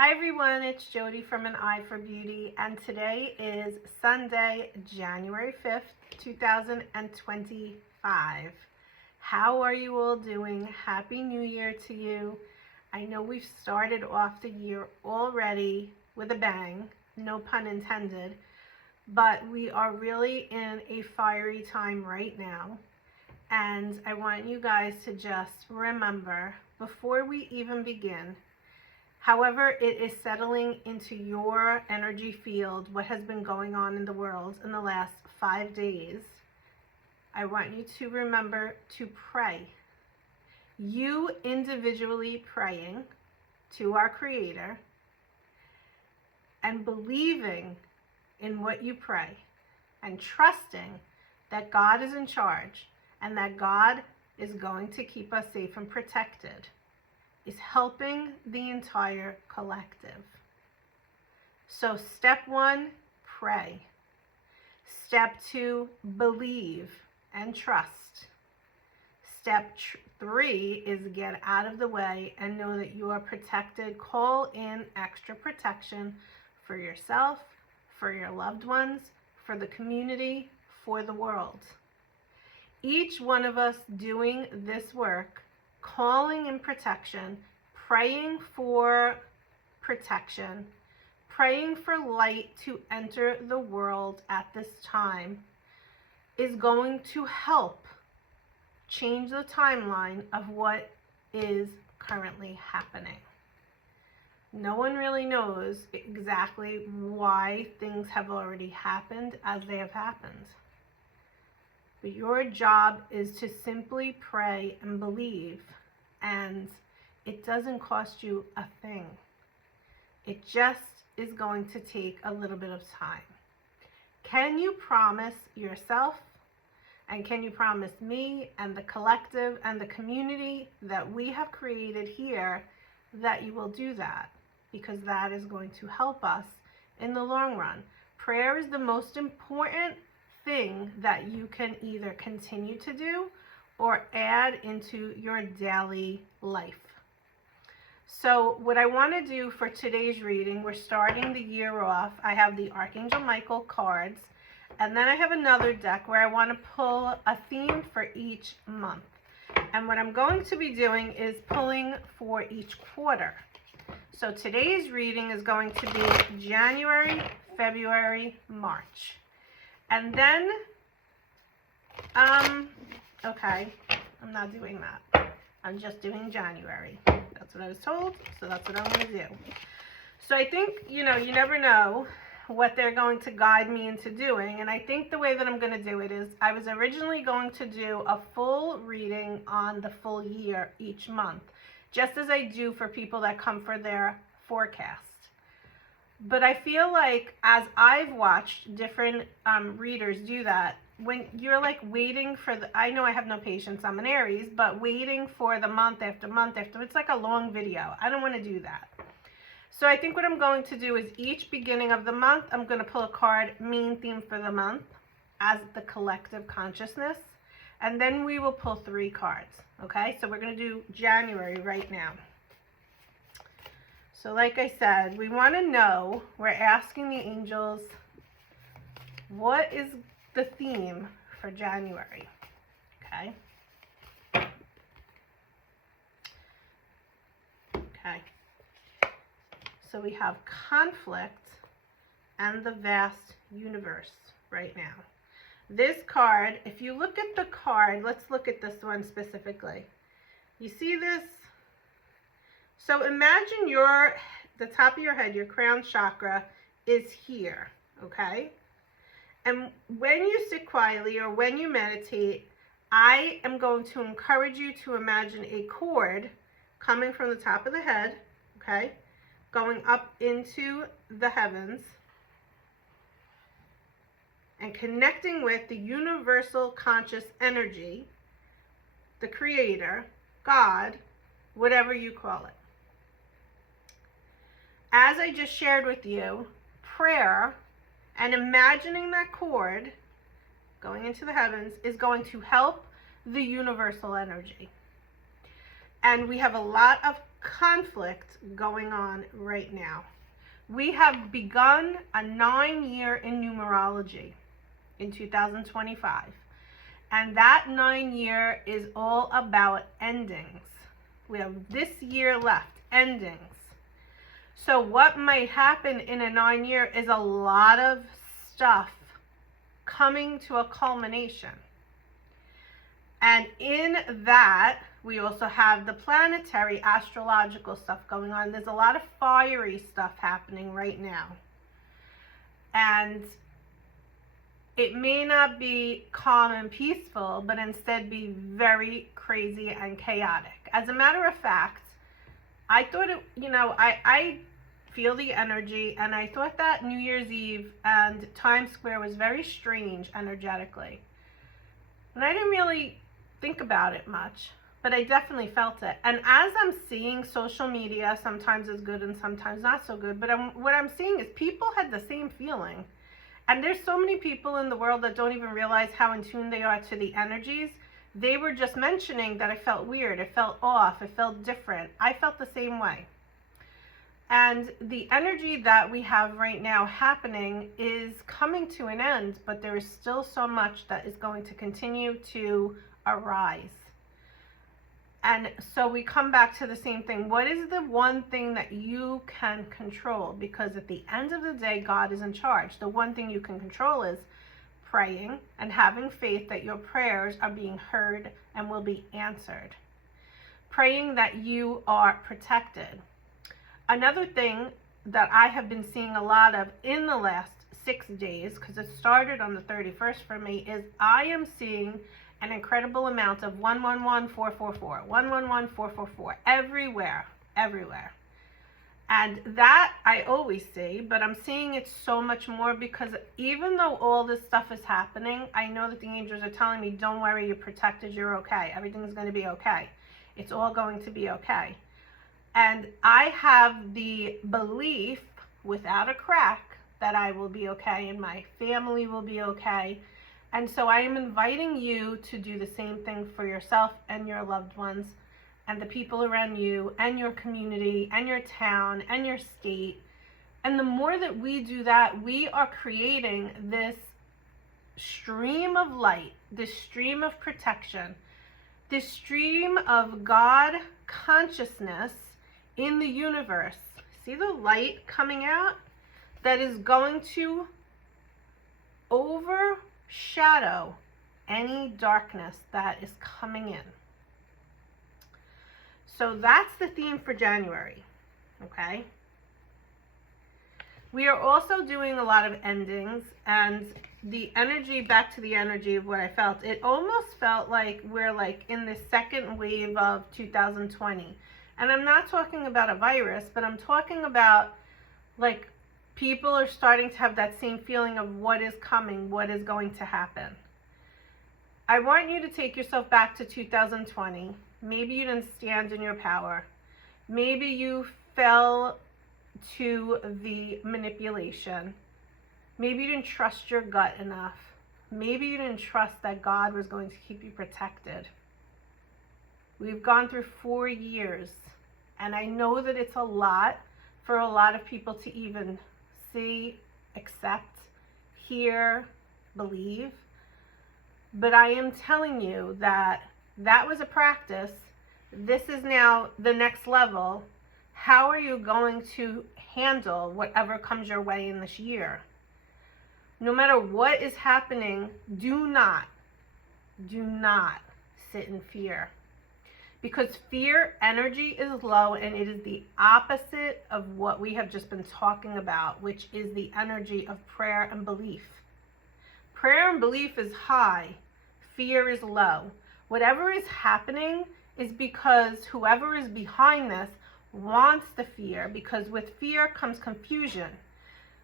Hi everyone, it's Jody from aneye4beauty, and today is Sunday, January 5th, 2025. How are you all doing? Happy New Year to you. I know we've started off the year already with a bang, no pun intended, but we are really in a fiery time right now. And I want you guys to just remember, before we even begin, however it is settling into your energy field, what has been going on in the world in the last 5 days, I want you to remember to pray. You individually praying to our Creator and believing in what you pray and trusting that God is in charge and that God is going to keep us safe and protected is helping the entire collective. So step 1, pray. Step 2, believe and trust. Step 3 is get out of the way and know that you are protected. Call in extra protection for yourself, for your loved ones, for the community, for the world. Each one of us doing this work, calling in protection, praying for protection, praying for light to enter the world at this time, is going to help change the timeline of what is currently happening. No one really knows exactly why things have already happened as they have happened. But your job is to simply pray and believe, and it doesn't cost you a thing. It just is going to take a little bit of time. Can you promise yourself, and can you promise me and the collective and the community that we have created here that you will do that? Because that is going to help us in the long run. Prayer is the most important thing that you can either continue to do or add into your daily life. So what I want to do for today's reading, we're starting the year off. I have the Archangel Michael cards, and then I have another deck where I want to pull a theme for each month. And what I'm going to be doing is pulling for each quarter. So today's reading is going to be January, February, March. And then, okay, I'm not doing that. I'm just doing January. That's what I was told, so that's what I'm going to do. So I think, you never know what they're going to guide me into doing. And I think the way that I'm going to do it is, I was originally going to do a full reading on the full year each month, just as I do for people that come for their forecast. But I feel like, as I've watched different readers do that, when you're like waiting for I know I have no patience, I'm an Aries, but waiting for the month after month after, it's like a long video. I don't want to do that. So I think what I'm going to do is each beginning of the month, I'm going to pull a card, main theme for the month, as the collective consciousness. And then we will pull 3 cards. Okay, so we're going to do January right now. So like I said, we want to know, we're asking the angels, what is the theme for January? Okay. Okay. So we have conflict and the vast universe right now. This card, if you look at the card, let's look at this one specifically. You see this? So imagine the top of your head, your crown chakra is here, okay? And when you sit quietly or when you meditate, I am going to encourage you to imagine a cord coming from the top of the head, okay, going up into the heavens and connecting with the universal conscious energy, the Creator, God, whatever you call it. As I just shared with you, prayer and imagining that cord going into the heavens is going to help the universal energy. And we have a lot of conflict going on right now. We have begun a 9-year in numerology in 2025. And that 9-year is all about endings. We have this year left, endings. So what might happen in a 9-year is a lot of stuff coming to a culmination. And in that, we also have the planetary astrological stuff going on. There's a lot of fiery stuff happening right now. And it may not be calm and peaceful, but instead be very crazy and chaotic. As a matter of fact, I thought it, I feel the energy, and I thought that New Year's Eve and Times Square was very strange energetically. And I didn't really think about it much, but I definitely felt it. And as I'm seeing social media, sometimes is good and sometimes not so good, but what I'm seeing is people had the same feeling. And there's so many people in the world that don't even realize how in tune they are to the energies. They were just mentioning that it felt weird, it felt off, it felt different. I felt the same way. And the energy that we have right now happening is coming to an end, but there is still so much that is going to continue to arise. And so we come back to the same thing. What is the one thing that you can control? Because at the end of the day, God is in charge. The one thing you can control is praying and having faith that your prayers are being heard and will be answered. Praying that you are protected. Another thing that I have been seeing a lot of in the last 6 days, because it started on the 31st for me, is I am seeing an incredible amount of 111444, 111444, everywhere. And that I always see, but I'm seeing it so much more because even though all this stuff is happening, I know that the angels are telling me, don't worry, you're protected, you're okay. Everything's going to be okay. It's all going to be okay. And I have the belief, without a crack, that I will be okay and my family will be okay. And so I am inviting you to do the same thing for yourself and your loved ones and the people around you and your community and your town and your state. And the more that we do that, we are creating this stream of light, this stream of protection, this stream of God consciousness in the universe. See the light coming out? That is going to overshadow any darkness that is coming in. So that's the theme for January, okay? We are also doing a lot of endings, and the energy, back to the energy of what I felt, it almost felt like we're like in the second wave of 2020. And I'm not talking about a virus, but I'm talking about like people are starting to have that same feeling of what is coming, what is going to happen. I want you to take yourself back to 2020. Maybe you didn't stand in your power. Maybe you fell to the manipulation. Maybe you didn't trust your gut enough. Maybe you didn't trust that God was going to keep you protected. We've gone through 4 years, and I know that it's a lot for a lot of people to even see, accept, hear, believe. But I am telling you that that was a practice. This is now the next level. How are you going to handle whatever comes your way in this year? No matter what is happening, do not sit in fear. Because fear energy is low, and it is the opposite of what we have just been talking about, which is the energy of prayer and belief. Prayer and belief is high. Fear is low. Whatever is happening is because whoever is behind this wants the fear, because with fear comes confusion.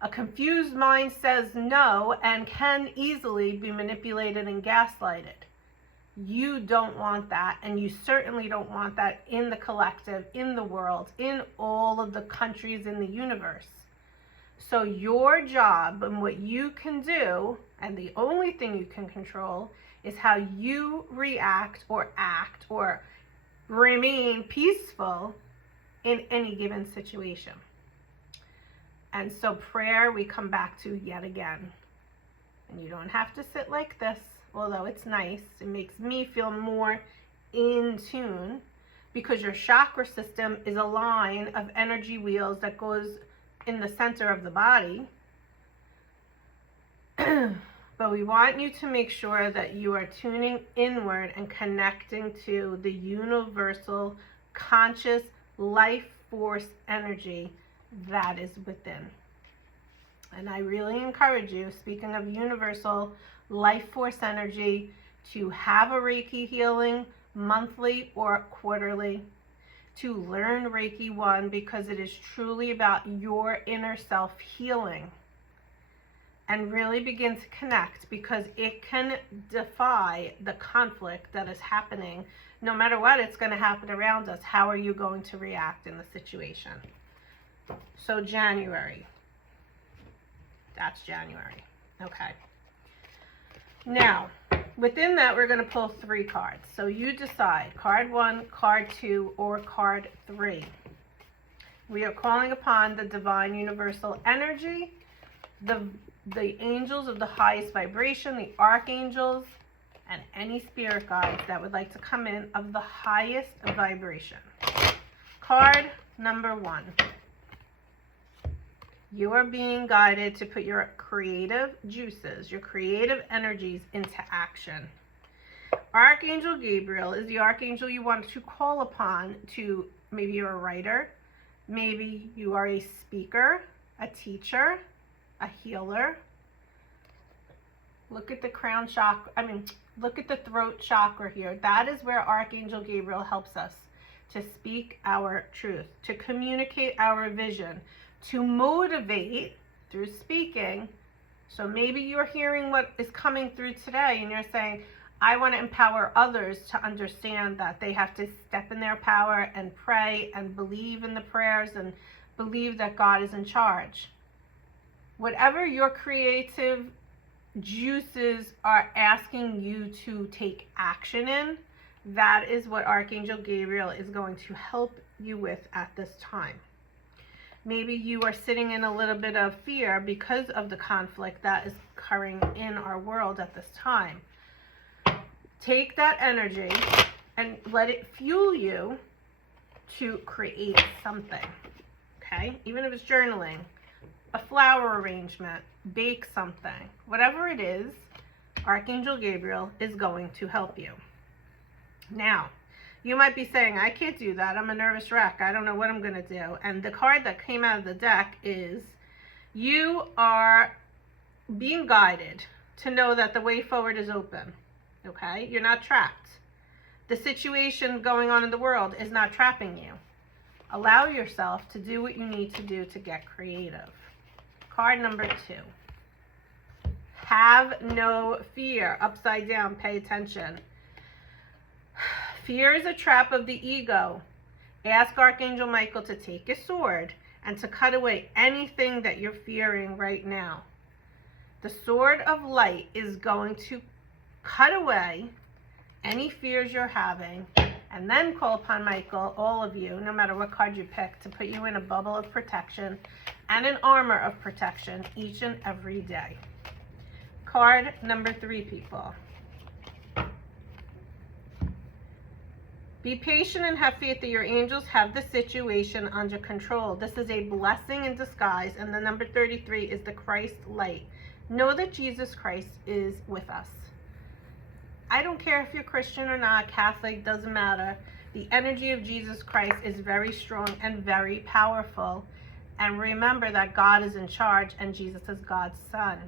A confused mind says no and can easily be manipulated and gaslighted. You don't want that, and you certainly don't want that in the collective, in the world, in all of the countries in the universe. So your job and what you can do, and the only thing you can control, is how you react or act or remain peaceful in any given situation. And so prayer we come back to yet again. And you don't have to sit like this, although it's nice. It makes me feel more in tune, because your chakra system is a line of energy wheels that goes in the center of the body. But we want you to make sure that you are tuning inward and connecting to the universal conscious life force energy that is within. And I really encourage you, speaking of universal life force energy, to have a Reiki healing monthly or quarterly, to learn Reiki 1, because it is truly about your inner self healing, and really begin to connect, because it can defy the conflict that is happening. No matter what, it's going to happen around us. How are you going to react in the situation? So January. That's January. Okay. Now, within that, we're going to pull 3 cards. So you decide, card 1, card 2, or card 3. We are calling upon the divine universal energy, the angels of the highest vibration, the archangels, and any spirit guides that would like to come in of the highest vibration. Card number 1. You are being guided to put your creative juices, your creative energies into action. Archangel Gabriel is the archangel you want to call upon to, maybe you're a writer, maybe you are a speaker, a teacher, a healer. Look at the crown chakra, look at the throat chakra here. That is where Archangel Gabriel helps us to speak our truth, to communicate our vision, to motivate through speaking. So maybe you're hearing what is coming through today and you're saying, I want to empower others to understand that they have to step in their power and pray and believe in the prayers and believe that God is in charge. Whatever your creative juices are asking you to take action in, that is what Archangel Gabriel is going to help you with at this time. Maybe you are sitting in a little bit of fear because of the conflict that is occurring in our world at this time. Take that energy and let it fuel you to create something, okay? Even if it's journaling, a flower arrangement, bake something, whatever it is, Archangel Gabriel is going to help you. Now, you might be saying, I can't do that. I'm a nervous wreck. I don't know what I'm going to do. And the card that came out of the deck is, you are being guided to know that the way forward is open. Okay? You're not trapped. The situation going on in the world is not trapping you. Allow yourself to do what you need to do to get creative. Card number 2. Have no fear. Upside down. Pay attention. Fear is a trap of the ego. Ask Archangel Michael to take his sword and to cut away anything that you're fearing right now. The sword of light is going to cut away any fears you're having, and then call upon Michael, all of you, no matter what card you pick, to put you in a bubble of protection and an armor of protection each and every day. Card number 3, people. Be patient and have faith that your angels have the situation under control. This is a blessing in disguise, and the number 33 is the Christ light. Know that Jesus Christ is with us. I don't care if you're Christian or not, Catholic, doesn't matter. The energy of Jesus Christ is very strong and very powerful. And remember that God is in charge and Jesus is God's son.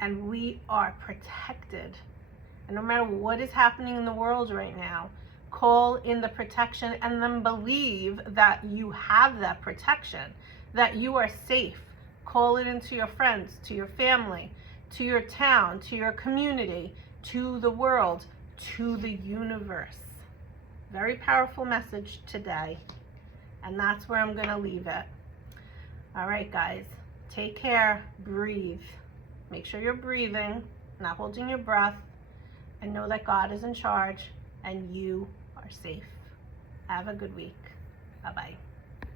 And we are protected. And no matter what is happening in the world right now, call in the protection and then believe that you have that protection, that you are safe. Call it into your friends, to your family, to your town, to your community, to the world, to the universe. Very powerful message today. And that's where I'm going to leave it. All right, guys. Take care. Breathe. Make sure you're breathing, not holding your breath, and know that God is in charge and you are safe. Have a good week. Bye-bye.